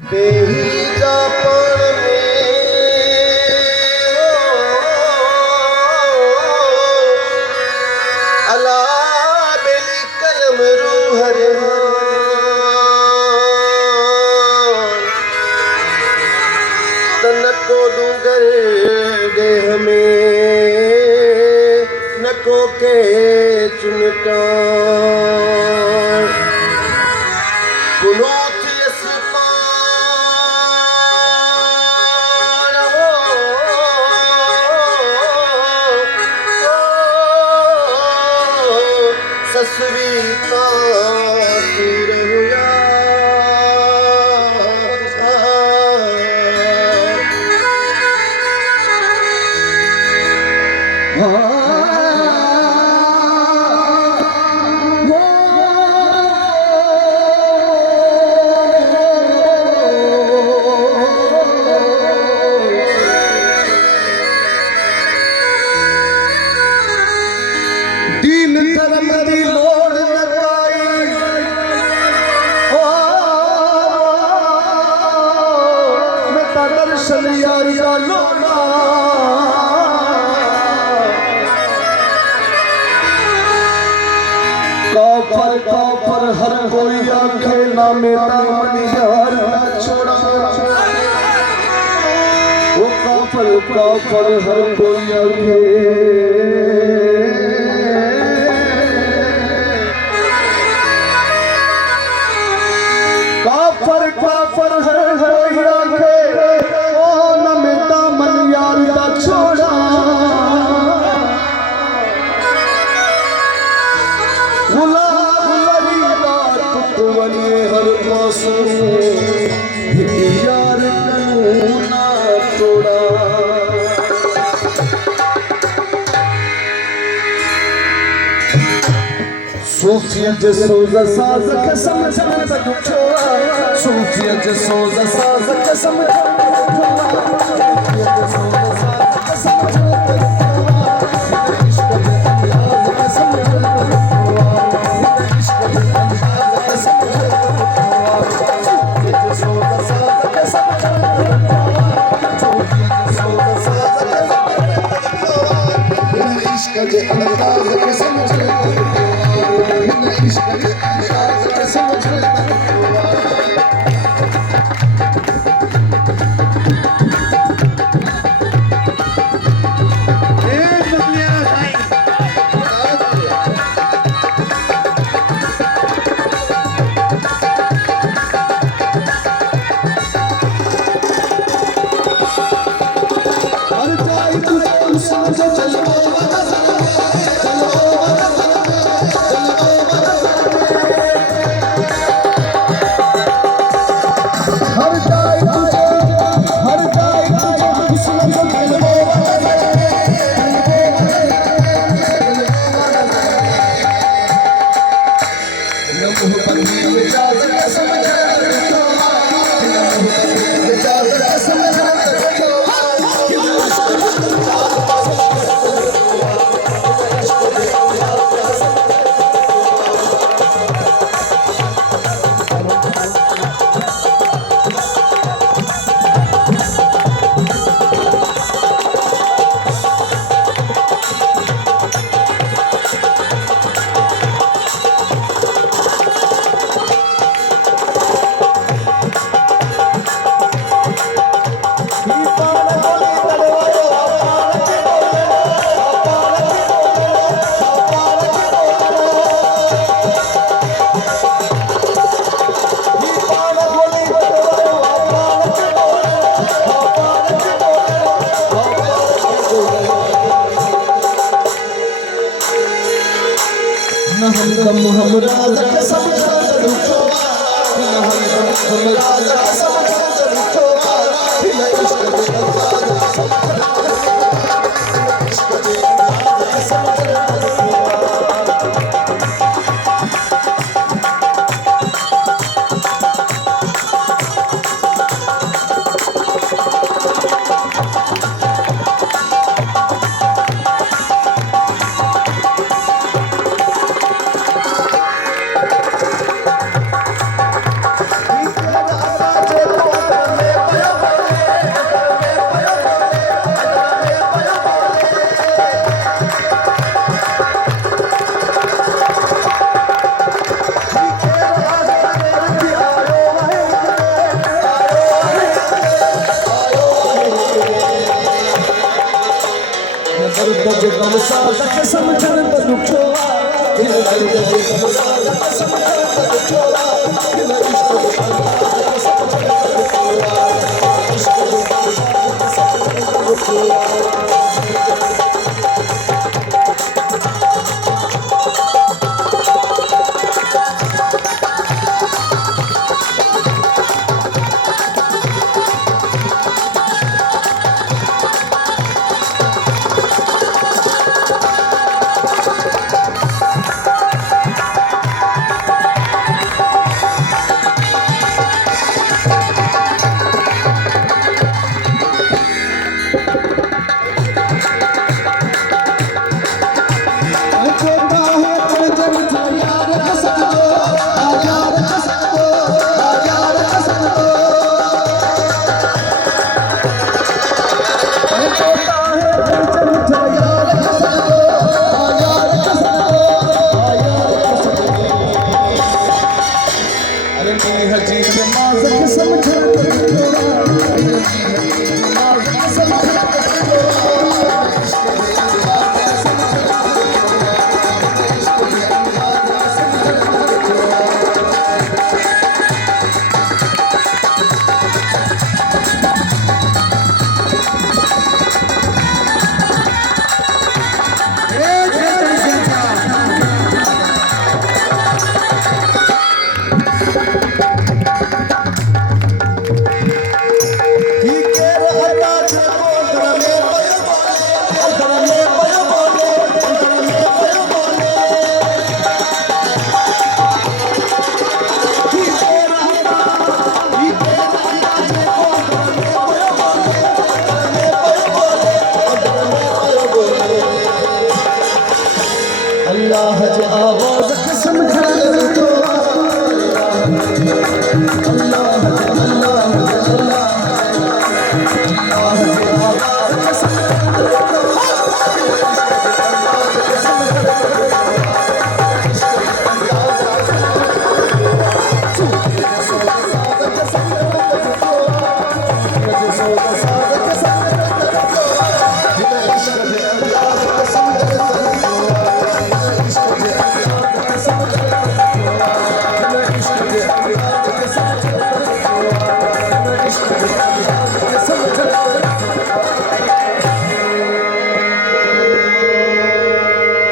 बेही जापण में अला बेली कलम रूहर तनको डूंगर देह में नको के चुनटा ससुरीता दूर हुआ दीन धर्म दी लोड़ लगाई मैं दर्शन यार लोना काफर हर कोई आंखे ना मेरा मन यार ना छोड़ा वो काफर हर कोई आंखे काफर हर कोई आंखे ओ न मेरा मन यार दा छोड़ा गुलाबी रात टुटवनी हर पासों यार कनू ना तोड़ा सूफियत सोज़ साज़ कसम जानत दुखोआ सूफियत सोज़ साज़ कसम जानत हम राज कसम जानत दुखोआ हम राज कसम जानत दुखोआ न इश्क जे गमसाद कसम छड़न दुखोवा दिल दर्द जे गमसाद कसम छड़न दुखोवा दिल इश्क कसम छड़न दुखोवा इश्क कसम छड़न दुखोवा अल्लाह जी आवाज़ कसम छड़न दुखोवा अल्लाह जी आवाज़ कसम छड़न दुखोवा